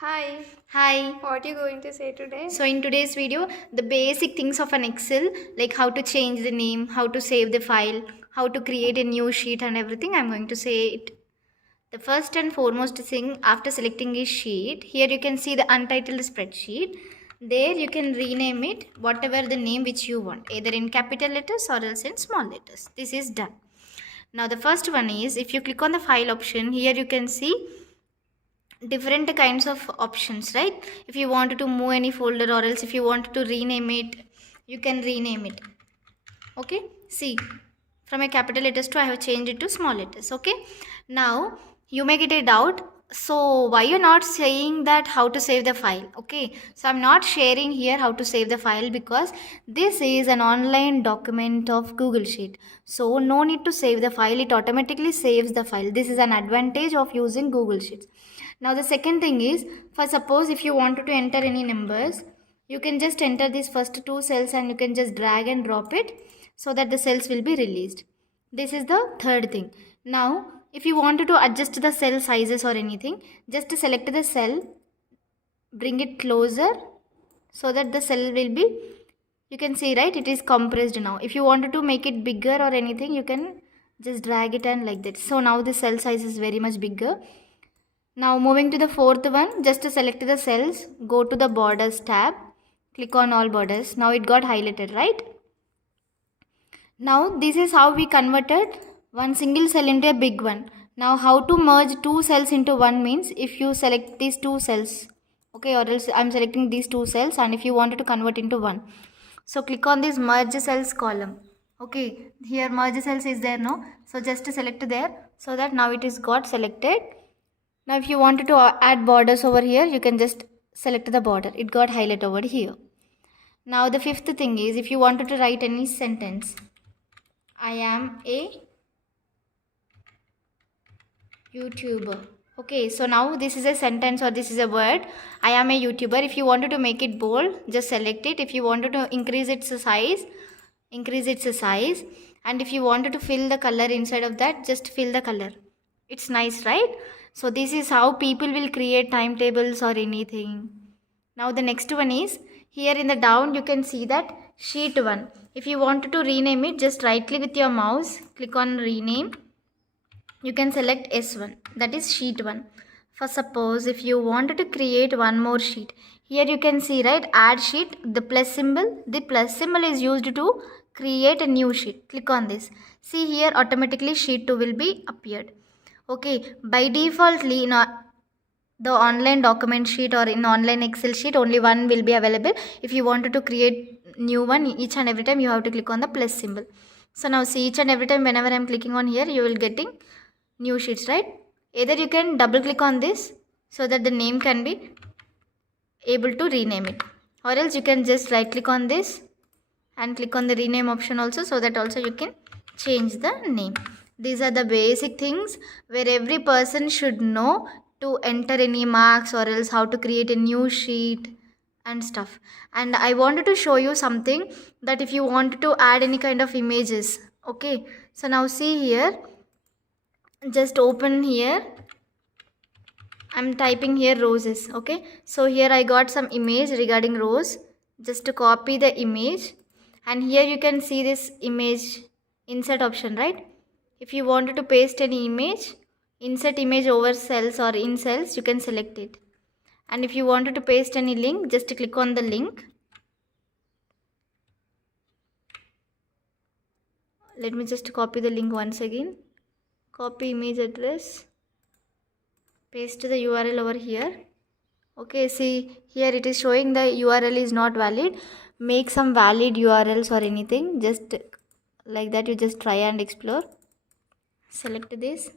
Hi, Hi. what are you going to say today? So in today's video, the basic things of an Excel, like how to change the name, how to save the file, how to create a new sheet and everything, I'm going to say it. The first and foremost thing after selecting a sheet, here you can see the untitled spreadsheet. There you can rename it whatever the name which you want, either in capital letters or else in small letters. This is done. Now the first one is, if you click on the file option, here you can see different kinds of options, right? If you want to move any folder or else if you want to rename it, you can rename it. Okay, see, from a capital letters to I have changed it to small letters. Okay, now you may get a doubt, so why you're not saying that how to save the file? Okay, so I'm not sharing here how to save the file because this is an online document of Google Sheet, so no need to save the file, it automatically saves the file. This is an advantage of using Google Sheets. Now the second thing is, for suppose if you wanted to enter any numbers, you can just enter these first two cells and you can just drag and drop it so that the cells will be released. This is the third thing. Now if you wanted to adjust the cell sizes or anything, just select the cell, bring it closer so that the cell will be, you can see, right, it is compressed now. If you wanted to make it bigger or anything, you can just drag it and like that. So now the cell size is very much bigger. Now moving to the fourth one, just to select the cells, go to the borders tab, click on all borders. Now it got highlighted, right? Now this is how we converted one single cell into a big one. Now how to merge two cells into one means, if you select these two cells, okay, or else I'm selecting these two cells and if you wanted to convert into one. So click on this merge cells column. Okay, here merge cells is there, no? So just to select there so that now it is got selected. Now if you wanted to add borders over here, you can just select the border. It got highlighted over here. Now the fifth thing is, if you wanted to write any sentence, I am a YouTuber. Okay, so now this is a sentence or this is a word. I am a YouTuber. If you wanted to make it bold, just select it. If you wanted to increase its size, increase its size. And if you wanted to fill the color inside of that, just fill the color. It's nice, right? So this is how people will create timetables or anything. Now the next one is, here in the down you can see that sheet 1. If you wanted to rename it, just right click with your mouse, click on rename. You can select S1, that is sheet 1. For suppose if you wanted to create one more sheet, here you can see, right, add sheet, the plus symbol is used to create a new sheet. Click on this. See here, automatically sheet 2 will be appeared. Okay, by defaultly in the online document sheet or in online Excel sheet, only one will be available. If you wanted to create new one, each and every time you have to click on the plus symbol. So now see, each and every time whenever I'm clicking on here, you will getting new sheets, right? Either you can double click on this so that the name can be able to rename it, or else you can just right click on this and click on the rename option also, so that also you can change the name. These are the basic things where every person should know to enter any marks or else how to create a new sheet and stuff. And I wanted to show you something, that if you want to add any kind of images, okay, so now see here, just open here, I'm typing here roses. Okay, so here I got some image regarding rose. Just to copy the image, and here you can see this image insert option, right? If you wanted to paste any image, insert image over cells or in cells, you can select it. And if you wanted to paste any link, just click on the link. Let me just copy the link once again. Copy image address, paste the URL over here. Okay, see here it is showing the URL is not valid. Make some valid URLs or anything, just like that, you just try and explore. Select this